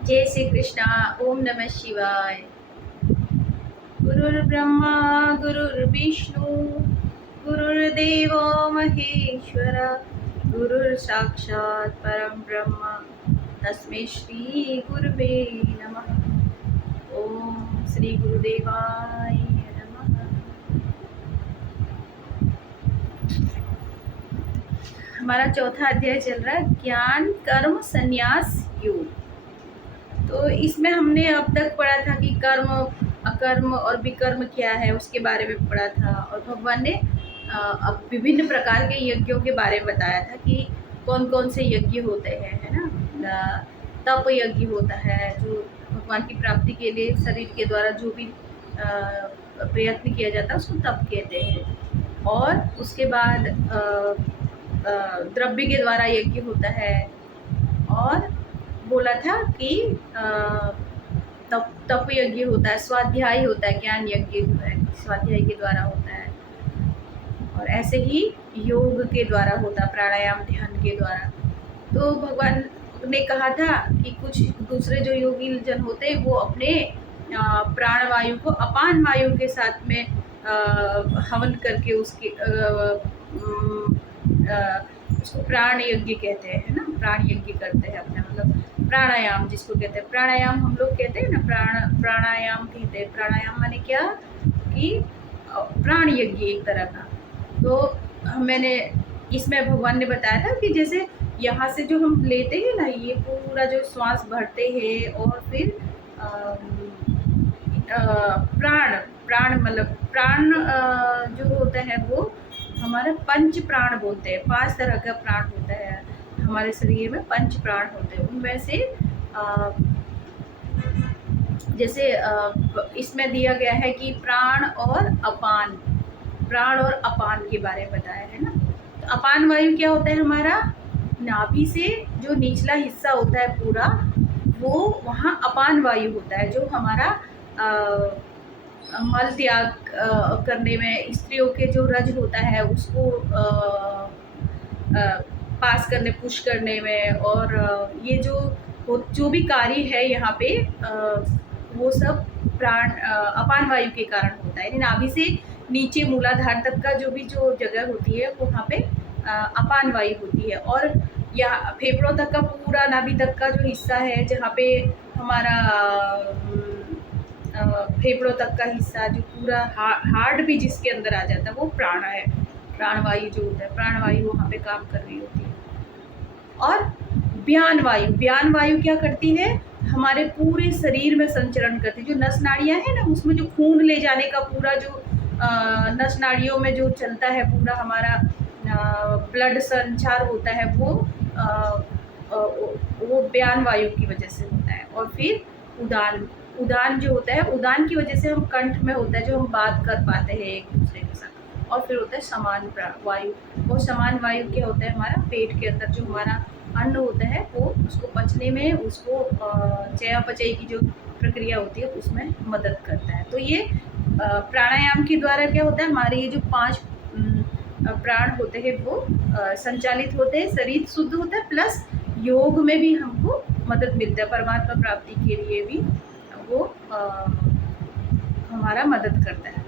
जय श्री कृष्णा। ओम नमः शिवाय। गुरुर्ब्रह्मा गुरुर्विष्णु गुरुर्देवो महेश्वर, गुरुर् साक्षात् परम ब्रह्म तस्मै श्री गुरुवे नमः। ओम श्री गुरुदेवाय नमः। हमारा चौथा अध्याय चल रहा है ज्ञान कर्म संन्यास योग। तो इसमें हमने अब तक पढ़ा था कि कर्म, अकर्म और विकर्म क्या है उसके बारे में पढ़ा था, और भगवान ने अब विभिन्न प्रकार के यज्ञों के बारे में बताया था कि कौन कौन से यज्ञ होते हैं, है ना। तप यज्ञ होता है जो भगवान की प्राप्ति के लिए शरीर के द्वारा जो भी प्रयत्न किया जाता है उसको तप कहते हैं। और उसके बाद द्रव्य के द्वारा यज्ञ होता है। और बोला था कि तप यज्ञ होता है, स्वाध्याय होता है, ज्ञान यज्ञ जो है स्वाध्याय के द्वारा होता है, और ऐसे ही योग के द्वारा होता है, प्राणायाम ध्यान के द्वारा। तो भगवान ने कहा था कि कुछ दूसरे जो योगी जन होते हैं वो अपने प्राण वायु को अपान वायु के साथ में हवन करके उसके उसको प्राण यज्ञ कहते हैं, है ना। प्राण यज्ञ करते हैं अपने, मतलब प्राणायाम जिसको कहते हैं, प्राणायाम हम लोग कहते हैं ना, प्राणायाम कहते हैं। प्राणायाम माने क्या कि प्राण यज्ञ एक तरह का। तो मैंने इसमें भगवान ने बताया था कि जैसे यहाँ से जो हम लेते हैं ना, ये पूरा जो श्वास भरते हैं और फिर प्राण प्राण मतलब प्राण जो होता है वो हमारे पंच प्राण बोलते हैं। 5 तरह का प्राण होता है हमारे शरीर में, पंच प्राण होते हैं। उनमें से जैसे इसमें दिया गया है कि प्राण और अपान, प्राण और अपान के बारे में बताया है ना। तो अपान वायु क्या होता है, हमारा नाभि से जो निचला हिस्सा होता है पूरा, वो वहाँ अपान वायु होता है, जो हमारा मल त्याग करने में, स्त्रियों के जो रज होता है उसको पास करने, पुश करने में, और ये जो भी कार्य है यहाँ पे वो सब प्राण अपान वायु के कारण होता है। यानी नाभि से नीचे मूलाधार तक का जो भी जो जगह होती है वहाँ पे अपान वायु होती है। और या फेफड़ों तक का पूरा नाभि तक का जो हिस्सा है जहाँ पे हमारा फेफड़ों तक का हिस्सा जो पूरा हार्ट भी जिसके अंदर आ जाता है वो प्राण है। प्राणवायु जो होता है, प्राणवायु वहाँ पे काम कर रही होती है। और व्यान वायु, व्यान वायु क्या करती है, हमारे पूरे शरीर में संचरण करती है। जो नस नाड़ियाँ है ना, उसमें जो खून ले जाने का पूरा जो नस नाड़ियों में जो चलता है पूरा हमारा ब्लड संचार होता है वो व्यान वायु की वजह से होता है। और फिर उदान, उदान जो होता है, उदान की वजह से हम कंठ में होता है जो हम बात कर पाते हैं एक दूसरे के साथ। और फिर होता है समान वायु। वो समान वायु क्या होता है, हमारा पेट के अंदर जो हमारा अन्न होता है वो उसको पचने में, उसको चयापचय की जो प्रक्रिया होती है उसमें मदद करता है। तो ये प्राणायाम के द्वारा क्या होता है, हमारे ये जो 5 प्राण होते हैं वो संचालित होते हैं, शरीर शुद्ध होता है, प्लस योग में भी हमको मदद मिलता है, परमात्मा प्राप्ति के लिए भी वो हमारा मदद करता है,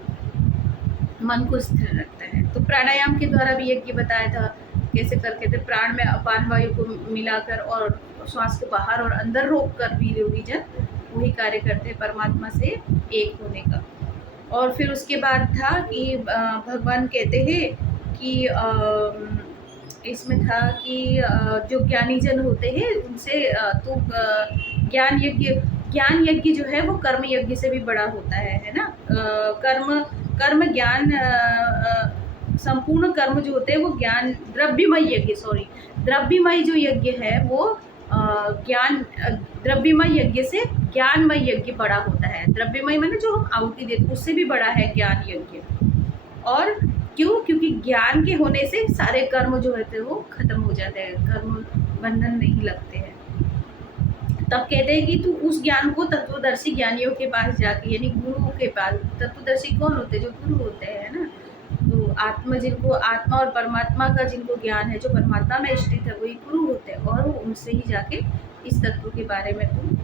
मन को स्थिर रखता है। तो प्राणायाम के द्वारा भी यज्ञ बताया था कैसे करके थे, प्राण में अपान वायु को मिलाकर और श्वास को बाहर और अंदर रोक कर भी योगी जन वही कार्य करते हैं परमात्मा से एक होने का। और फिर उसके बाद था कि भगवान कहते हैं कि इसमें था कि जो ज्ञानी जन होते हैं उनसे तो ज्ञान यज्ञ जो है वो कर्म यज्ञ से भी बड़ा होता है ना। कर्म ज्ञान संपूर्ण कर्म जो होते हैं वो ज्ञान द्रव्यमय यज्ञ, द्रव्यमय जो यज्ञ है वो ज्ञान द्रव्यमय यज्ञ से ज्ञानमय यज्ञ बड़ा होता है। द्रव्यमय माने जो हम आहुति देते उससे भी बड़ा है ज्ञान यज्ञ। और क्यों, क्योंकि ज्ञान के होने से सारे कर्म जो होते हैं वो खत्म हो जाते हैं, कर्म बंधन नहीं लगते हैं। तब कहते हैं कि तू उस ज्ञान को तत्वदर्शी ज्ञानियों के पास जाके, यानी गुरुओं के पास। तत्वदर्शी कौन होते हैं, जो गुरु होते हैं ना। तो जिनको आत्मा और परमात्मा का जिनको ज्ञान है, जो परमात्मा में स्थित है, वही गुरु होते हैं और वो उनसे ही जाके इस तत्व के बारे में तुम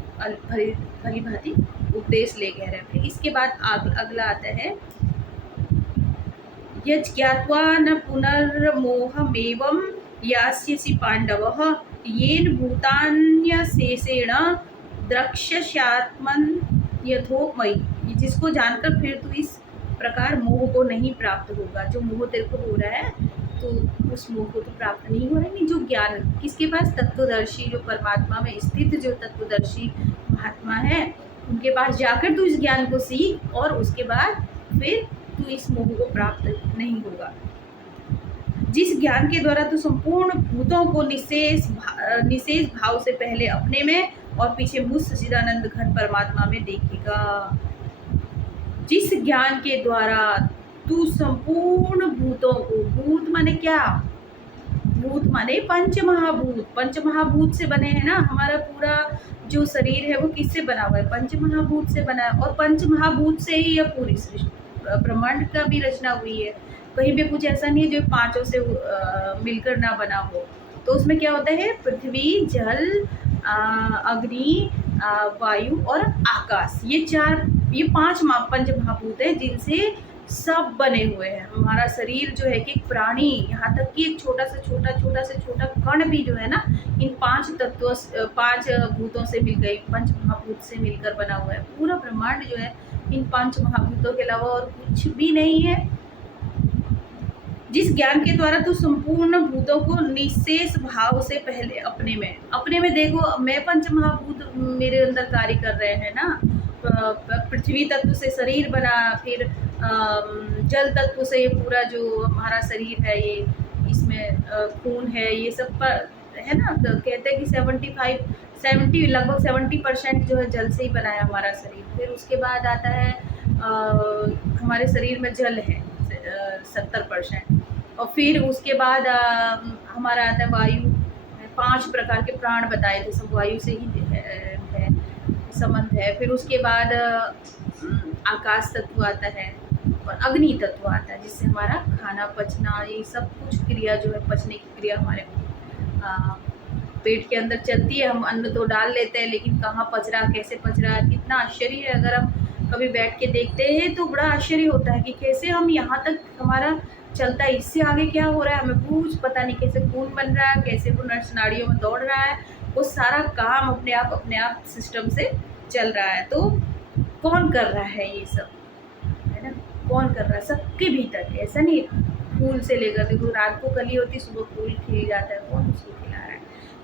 भली भांति उपदेश ले कह रहे हैं। फिर इसके बाद अगला आता है, यज्ञात्वा न पुनर्मोहमेवं यास्यसि पांडवः येन भूतान्यशेषेण द्रक्ष्यस्यात्मन् यथो मयि। जिसको जानकर फिर तू इस प्रकार मोह को नहीं प्राप्त होगा। जो मोह तेरे को हो रहा है तो उस मोह को तो प्राप्त नहीं हो रहा है। जो ज्ञान किसके पास, तत्वदर्शी, जो परमात्मा में स्थित जो तत्वदर्शी महात्मा है, उनके पास जाकर तू इस ज्ञान को सीख और उसके बाद फिर तू इस मोह को प्राप्त नहीं होगा। जिस ज्ञान के द्वारा तू संपूर्ण भूतों को निशेष भाव से पहले अपने में और पीछे मुझ सच्चिदानंद घन परमात्मा में देखेगा। जिस ज्ञान के द्वारा तू संपूर्ण भूतों को, भूत माने क्या, भूत माने पंच महाभूत, पंच महाभूत से बने हैं ना। हमारा पूरा जो शरीर है वो किससे बना हुआ है, पंच महाभूत से बना है। और पंच महाभूत से ही यह पूरी सृष्टि ब्रह्मांड का भी रचना हुई है। कहीं भी कुछ ऐसा नहीं है जो पांचों से मिलकर ना बना हो। तो उसमें क्या होता है, पृथ्वी, जल, अग्नि, वायु और आकाश, ये पांच पंच महाभूत है जिनसे सब बने हुए हैं। हमारा शरीर जो है कि प्राणी, यहाँ तक कि एक छोटा से छोटा कण भी जो है ना, इन पांच भूतों से मिल गई, पंच महाभूत से मिलकर बना हुआ है। पूरा ब्रह्मांड जो है इन पांच महाभूतों के अलावा और कुछ भी नहीं है। जिस ज्ञान के द्वारा तू संपूर्ण भूतों को निशेष भाव से पहले अपने में देखो, मैं पंच महाभूत मेरे अंदर कार्य कर रहे हैं ना। पृथ्वी तत्व से शरीर बना, फिर जल तत्व से ये पूरा जो हमारा शरीर है, ये इसमें खून है, ये सब पर है ना। तो कहते हैं कि लगभग 70% जो है जल से ही बना है हमारा शरीर। फिर उसके बाद आता है हमारे शरीर में जल है 70%। और फिर उसके बाद हमारा आता है वायु। 5 प्रकार के प्राण बताए थे, सब वायु से ही है संबंध है। फिर उसके बाद आकाश तत्व आता है और अग्नि तत्व आता है, जिससे हमारा खाना पचना, ये सब कुछ क्रिया जो है, पचने की क्रिया हमारे पेट के अंदर चलती है। हम अन्न तो डाल लेते हैं, लेकिन कहाँ पच रहा, कैसे पच रहा, कितना आश्चर्य है। अगर हम कभी बैठ के देखते हैं तो बड़ा आश्चर्य होता है कि कैसे हम यहाँ तक हमारा चलता है, इससे आगे क्या हो रहा है हमें कुछ पता नहीं। कैसे खून बन रहा है, कैसे वो नस नाड़ियों में दौड़ रहा है, वो सारा काम अपने आप सिस्टम से चल रहा है। तो कौन कर रहा है ये सब, है ना, कौन कर रहा है, सबके भीतर। ऐसा नहीं फूल से लेकर, देखो रात को कली होती, सुबह फूल खिल जाता है, कौन उसको खिला रहा है।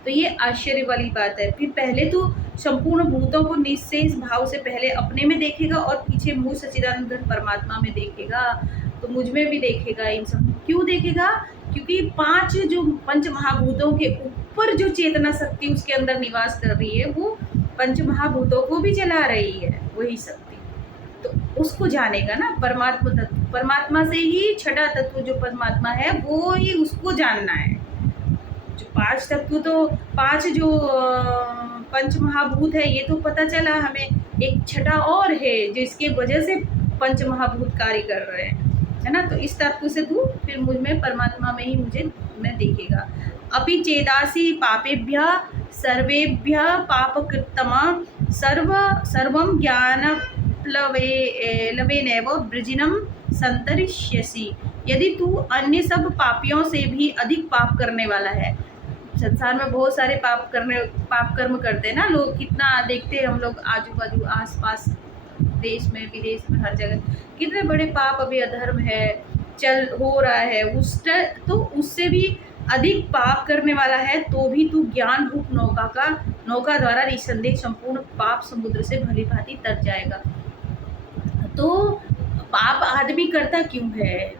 तो ये आश्चर्य वाली बात है। फिर पहले तो संपूर्ण भूतों को निशेष भाव से पहले अपने में देखेगा और पीछे मुझ सच्चिदानंद परमात्मा में देखेगा। तो मुझ में भी देखेगा। इन सब क्यों देखेगा, क्योंकि 5 जो पंच महाभूतों के ऊपर जो चेतना शक्ति उसके अंदर निवास कर रही है, वो पंच महाभूतों को भी जला रही है, वही शक्ति। तो उसको जानेगा ना, परमात्मा तत्व, परमात्मा से ही छठा तत्व जो परमात्मा है वो ही उसको जानना है। जो 5 तत्व, तो 5 जो पंच महाभूत है, ये तो पता चला हमें। एक छठा और है जिसके वजह से पंच महाभूत कार्य कर रहे हैं, है ना। तो इस तत्व से तू फिर मुझ में, परमात्मा में ही मैं देखेगा। अपि चेदासी पापेभ्य सर्वेभ्य पापकृत्तमा सर्वं ज्ञान लवेनैव वृजिनम संतरिष्यसि। यदि तू अन्य सब पापियों से भी अधिक पाप करने वाला है, संसार में बहुत सारे पाप कर्म करते हैं ना लोग, कितना देखते हैं हम लोग आजू बाजू आसपास देश में विदेश में हर जगह कितने बड़े पाप अभी अधर्म है हो रहा है। तो उससे भी अधिक पाप करने वाला है, तो भी तू ज्ञान रूप नौका द्वारा निसंदेह संपूर्ण पाप समुद्र से भली भांति तर जाएगा। तो पाप आदमी करता क्यों है,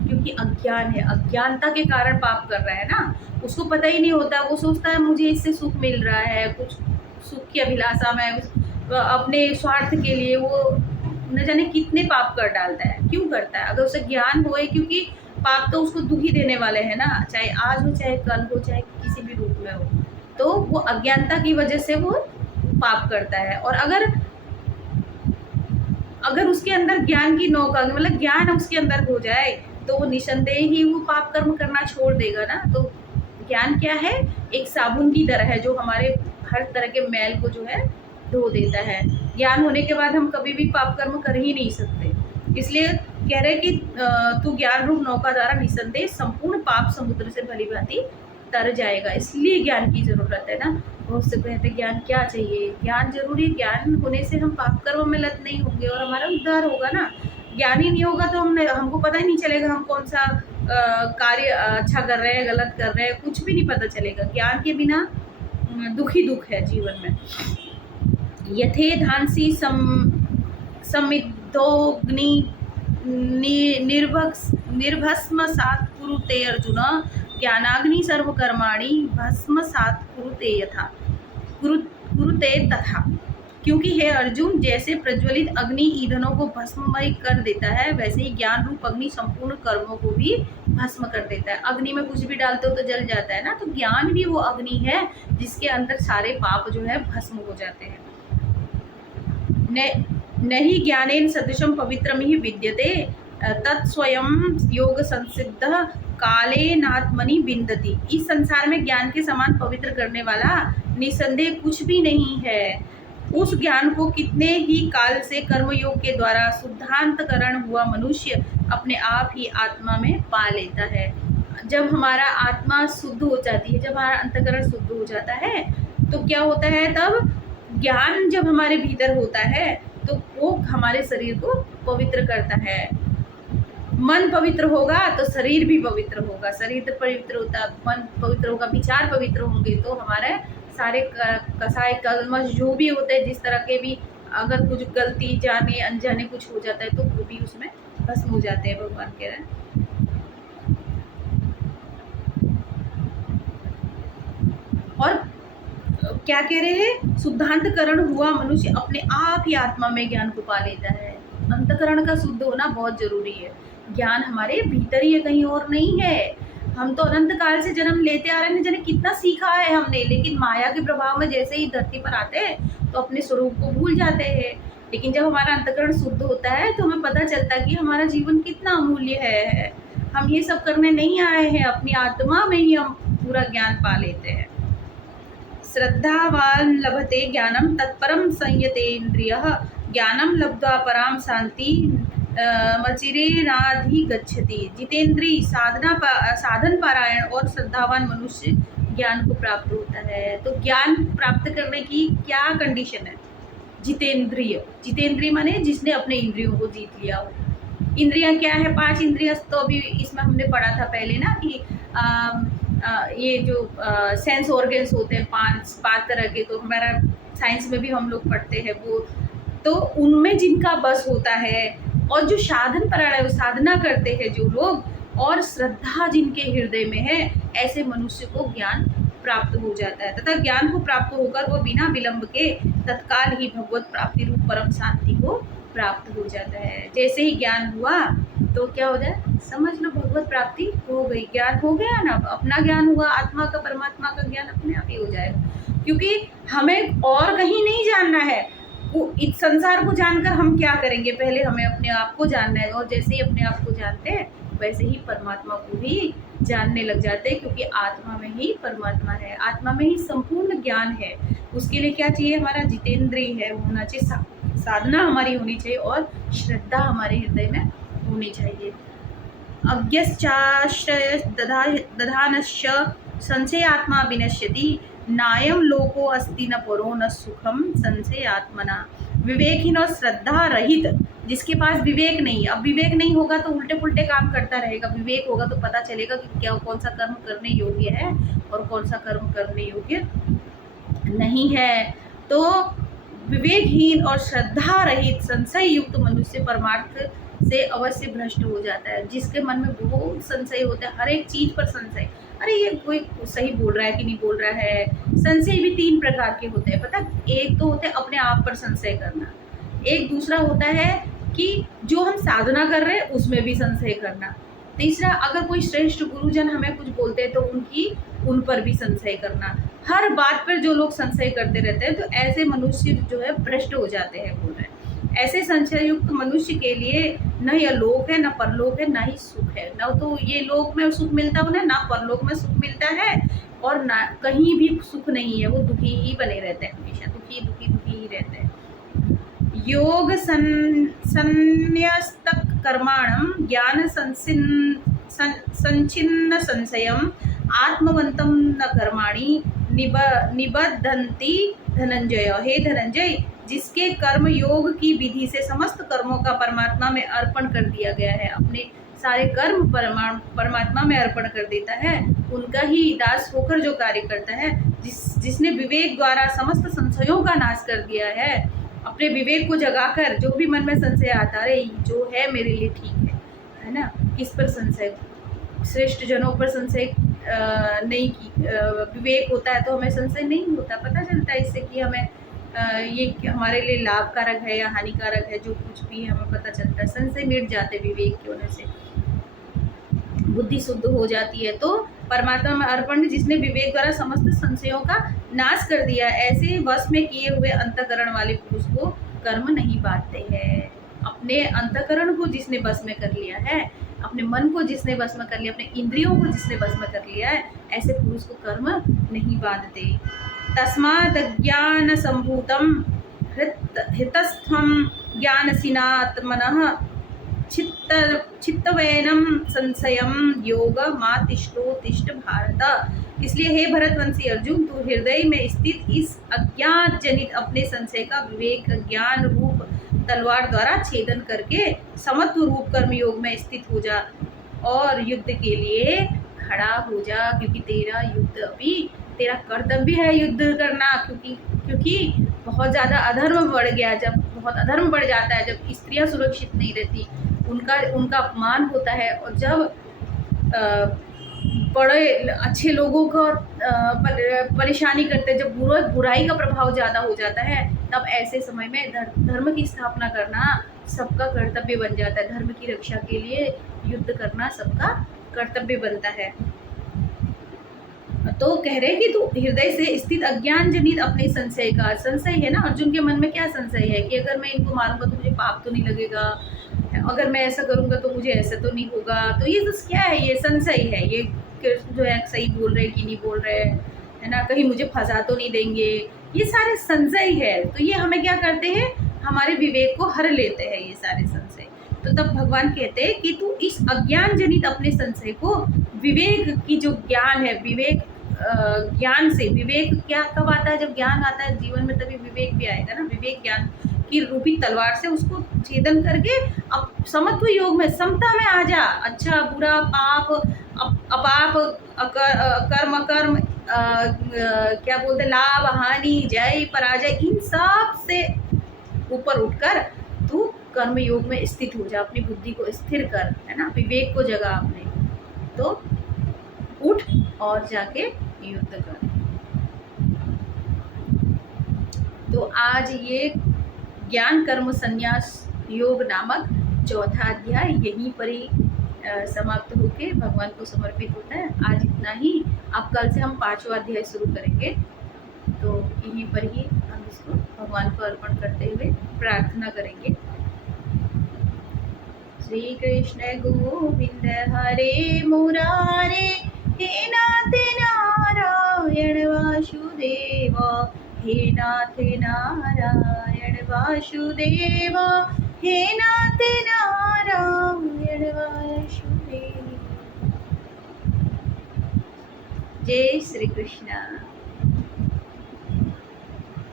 क्योंकि अज्ञान है। अज्ञानता के कारण पाप कर रहा है ना, उसको पता ही नहीं होता। वो सोचता है मुझे इससे सुख मिल रहा है, कुछ सुख की अभिलाषा में, अपने स्वार्थ के लिए वो न जाने कितने पाप कर डालता है। क्यों करता है, अगर उसे ज्ञान होए, क्योंकि पाप तो उसको दुखी देने वाले हैं ना, चाहे आज हो, चाहे कल हो, चाहे किसी भी रूप में हो। तो वो अज्ञानता की वजह से वो पाप करता है। और अगर अगर उसके अंदर ज्ञान की नोक आ गई, मतलब ज्ञान उसके अंदर हो जाए, तो वो निसंदेह ही वो पाप कर्म करना छोड़ देगा ना। तो ज्ञान क्या है, एक साबुन की तरह है जो हमारे हर तरह के मैल को जो है धो देता है। ज्ञान होने के बाद हम कभी भी पाप कर्म कर ही नहीं सकते। इसलिए कह रहे कि तू ज्ञान रूप नौका द्वारा निसंदेह संपूर्ण पाप समुद्र से भली भांति तर जाएगा। इसलिए ज्ञान की जरूरत है ना। बहुत से कहते हैं ज्ञान क्या चाहिए, ज्ञान जरूरी है। ज्ञान होने से हम पाप कर्म में लत नहीं होंगे और हमारा उद्धार होगा ना। ज्ञान ही नहीं होगा तो हमको पता ही नहीं चलेगा हम कौन सा कार्य अच्छा कर रहे हैं, गलत कर रहे हैं, कुछ भी नहीं पता चलेगा। ज्ञान के बिना दुख ही दुख है जीवन में। यथे धांसी समिद्धोग्नि निर्भस्मसात् कुरुते अर्जुन, ज्ञानाग्नि सर्वकर्माणि भस्मसात् कुरुते यथा कुरुते तथा। क्योंकि हे अर्जुन, जैसे प्रज्वलित अग्नि ईंधनों को भस्ममय कर देता है, वैसे ही ज्ञान रूप अग्नि संपूर्ण कर्मों को भी भस्म कर देता है। अग्नि में कुछ भी डालते हो तो जल जाता है ना। तो ज्ञान भी वो अग्नि है जिसके अंदर सारे पाप जो है भस्म हो जाते हैं। नहीं ज्ञानेन सदृशं पवित्रम ही विद्यते, तत्स्वयं योग संसिद्ध कालेनात्मनि बिंदति। इस संसार में ज्ञान के समान पवित्र करने वाला निसंदेह कुछ भी नहीं है। उस ज्ञान को कितने ही काल से कर्मयोग के द्वारा शुद्धांतकरण हुआ मनुष्य अपने आप ही आत्मा में पा लेता है। जब हमारा आत्मा शुद्ध हो जाती है, जब हमारा अंतकरण शुद्ध हो जाता है, तो क्या होता है, तब ज्ञान जब हमारे भीतर होता है तो वो हमारे शरीर को पवित्र करता है। मन पवित्र होगा तो शरीर भी पवित्र होगा। शरीर पवित्र होता, मन पवित्र होगा, विचार पवित्र होंगे तो हमारे सारे कसाय कलमश जो भी होते हैं, जिस तरह के भी अगर कुछ गलती जाने अनजाने कुछ हो जाता है तो वो भी उसमें भस्म हो जाते हैं। भगवान कह रहे हैं। और क्या कह रहे हैं, शुद्धांतकरण हुआ मनुष्य अपने आप ही आत्मा में ज्ञान को पा लेता है। अंतकरण का शुद्ध होना बहुत जरूरी है। ज्ञान हमारे भीतर ही है, कहीं और नहीं है। हम तो अनंत काल से जन्म लेते आ रहे हैं, जाने कितना सीखा है हमने, लेकिन माया के प्रभाव में जैसे ही धरती पर आते हैं तो अपने स्वरूप को भूल जाते हैं। लेकिन जब हमारा अंतकरण शुद्ध होता है तो हमें पता चलता है कि हमारा जीवन कितना अमूल्य है। हम ये सब करने नहीं आए हैं, अपनी आत्मा में ही हम पूरा ज्ञान पा लेते हैं। श्रद्धावान लभते ज्ञानम तत्परम संयतेन्द्रियः, ज्ञानम लब्ध्वा पराम शांति मचिरेनाधिगच्छति। जितेंद्रिय साधन पारायण और श्रद्धावान मनुष्य ज्ञान को प्राप्त होता है। तो ज्ञान प्राप्त करने की क्या कंडीशन है, जितेंद्रिय। जितेंद्रिय माने जिसने अपने इंद्रियों को जीत लिया हो। इंद्रियां क्या है, 5 इंद्रियां तो अभी इसमें हमने पढ़ा था पहले ना कि ये जो सेंस ऑर्गन्स होते हैं 5 तरह के, तो हमारा साइंस में भी हम लोग पढ़ते हैं वो। तो उनमें जिनका बस होता है और जो साधन परायण साधना करते हैं जो लोग, और श्रद्धा जिनके हृदय में है, ऐसे मनुष्य को ज्ञान प्राप्त हो जाता है। तथा ज्ञान को प्राप्त होकर वो बिना विलंब के तत्काल ही भगवत प्राप्ति रूप परम शांति को प्राप्त हो जाता है। जैसे ही ज्ञान हुआ तो क्या हो जाए, समझ लो भगवत प्राप्ति हो गई। ज्ञान हो गया ना, अपना ज्ञान हुआ, आत्मा का परमात्मा का ज्ञान अपने आप ही हो जाएगा। क्योंकि हमें और कहीं नहीं जानना है। वो इस संसार को जानकर हम क्या करेंगे, पहले हमें अपने आप को जानना है। और जैसे ही अपने आप को जानते हैं वैसे ही परमात्मा को भी जानने लग जाते हैं, क्योंकि आत्मा में ही परमात्मा है, आत्मा में ही संपूर्ण ज्ञान है। उसके लिए क्या चाहिए, हमारा जितेंद्रिय है होना चाहिए, साधना हमारी होनी चाहिए और श्रद्धा हमारे हृदय में होनी चाहिए। अज्ञश्चाश्रय दधानश्च संशयात्मा विनश्यति, नायम लोको अस्ति न परो न सुखम संशयात्मना। विवेकहीन और श्रद्धा रहित, जिसके पास विवेक नहीं, अब विवेक नहीं होगा तो उल्टे पुल्टे काम करता रहेगा। विवेक होगा तो पता चलेगा कि क्या कौन सा कर्म करने योग्य है और कौन सा कर्म करने योग्य नहीं है। तो विवेकहीन और श्रद्धा रहित संशय युक्त मनुष्य परमार्थ से अवश्य भ्रष्ट हो जाता है। जिसके मन में बहुत संशय होता है, हर एक चीज पर संशय, अरे ये कोई सही बोल रहा है कि नहीं बोल रहा है। संशय भी 3 प्रकार के होते हैं, पता। एक तो होता है अपने आप पर संशय करना, एक दूसरा होता है कि जो हम साधना कर रहे हैं उसमें भी संशय करना, तीसरा अगर कोई श्रेष्ठ गुरुजन हमें कुछ बोलते हैं तो उन पर भी संशय करना। हर बात पर जो लोग संशय करते रहते हैं तो ऐसे मनुष्य जो है भ्रष्ट हो जाते हैं, बोल रहे हैं। ऐसे संशय युक्त मनुष्य के लिए न यह लोक है, न परलोक है, न ही सुख है। न तो ये लोक में सुख मिलता उन्हें, ना परलोक में सुख मिलता है, और ना कहीं भी सुख नहीं है। वो दुखी ही बने रहते हैं, हमेशा दुखी दुखी दुखी ही रहते हैं। योग संन्यस्तक कर्माणम ज्ञान संचिन्न संशयम आत्मवंतम न कर्माणि निबद्धन्ति धनंजय। हे धनंजय, जिसके कर्म योग की विधि से समस्त कर्मों का परमात्मा में अर्पण कर दिया गया है, अपने सारे कर्म परमात्मा में अर्पण कर देता है, उनका ही दास होकर जो कार्य करता है, जिसने विवेक द्वारा समस्त संशयों का नाश कर दिया है, अपने विवेक को जगाकर जो भी मन में संशय आता है, जो है मेरे लिए ठीक है ना, किस पर संशय, श्रेष्ठ जनों पर संशय नहीं की विवेक होता है तो हमें संशय नहीं होता, पता चलता है इससे कि हमें ये हमारे लिए लाभकारक है या हानिकारक है, जो कुछ भी है हमें पता चलता है। संशय मिट जाते विवेक के होने से, बुद्धि शुद्ध हो जाती है। तो परमात्मा में अर्पण, जिसने विवेक द्वारा समस्त संशयों का नाश कर दिया, ऐसे वश में किए हुए अंतःकरण वाले पुरुष को कर्म नहीं बांधते हैं। अपने अंतःकरण को जिसने वश में कर लिया है, अपने मन को जिसने वश में कर लिया, अपने इंद्रियों को जिसने वश में कर लिया है, ऐसे पुरुष को कर्म नहीं बांधते। तस्मात् ज्ञान संभूतम हृतस्थम ज्ञानसीनात्मनः चित्तवैनम संशयम योग मातिष्ठोतिष्ठ भारत। इसलिए हे भरतवंशी अर्जुन, तू हृदय में स्थित इस अज्ञात जनित अपने संशय का विवेक ज्ञान रूप तलवार द्वारा छेदन करके समत्व रूप कर्म योग में स्थित हो जा और युद्ध के लिए खड़ा हो जा, क्योंकि तेरा युद्ध अभी तेरा कर्तव्य है युद्ध करना, क्योंकि बहुत ज़्यादा अधर्म बढ़ गया। जब बहुत अधर्म बढ़ जाता है, जब स्त्रियां सुरक्षित नहीं रहती, उनका अपमान होता है, और जब बड़े अच्छे लोगों को परेशानी करते हैं, जब बुराई का प्रभाव ज़्यादा हो जाता है, तब ऐसे समय में धर्म की स्थापना करना सबका कर्तव्य बन जाता है। धर्म की रक्षा के लिए युद्ध करना सबका कर्तव्य बनता है। तो कह रहे कि तू हृदय से स्थित अज्ञान जनित अपने संशय का, संशय है ना अर्जुन के मन में, क्या संशय है कि अगर मैं इनको मारूंगा तो मुझे पाप तो नहीं लगेगा, अगर मैं ऐसा करूंगा तो मुझे ऐसा तो नहीं होगा। तो ये तो क्या है, ये संशय है, ये जो है सही बोल रहे कि नहीं बोल रहे, है ना, कहीं मुझे फंसा तो नहीं देंगे, ये सारे संशय है। तो ये हमें क्या करते हैं, हमारे विवेक को हर लेते हैं ये सारे संशय। तो तब भगवान कहते हैं कि तू इस अज्ञान जनित अपने संशय को विवेक की जो ज्ञान है, विवेक ज्ञान से, विवेक क्या कब आता है, जब ज्ञान आता है जीवन में, तभी विवेक भी आएगा ना। विवेक ज्ञान की रूपी तलवार से उसको छेदन करके अब समत्व योग में, समता में आ जा। अच्छा बुरा, पाप अपाप, कर्म अकर्म, क्या बोलते, लाभ हानि, जय पराजय, इन सब से ऊपर उठकर तू कर्म योग में स्थित हो जा, अपनी बुद्धि को स्थिर कर, है ना, विवेक को जगा अपने, तो उठ और जाके युद्ध कर। तो आज ये ज्ञान कर्म संन्यास योग नामक चौथा अध्याय यहीं पर ही समाप्त होके भगवान को समर्पित होता है। आज इतना ही। अब कल से हम 5वां अध्याय शुरू करेंगे, तो यहीं पर ही हम इसको भगवान को अर्पण करते हुए प्रार्थना करेंगे। श्री कृष्ण गोविंद हरे मुरारे, हे नाथ नारायण वासुदेव, हे नाथ नारायण वासुदेव, हे नाथ नारायण वासुदेव। जय श्री कृष्ण।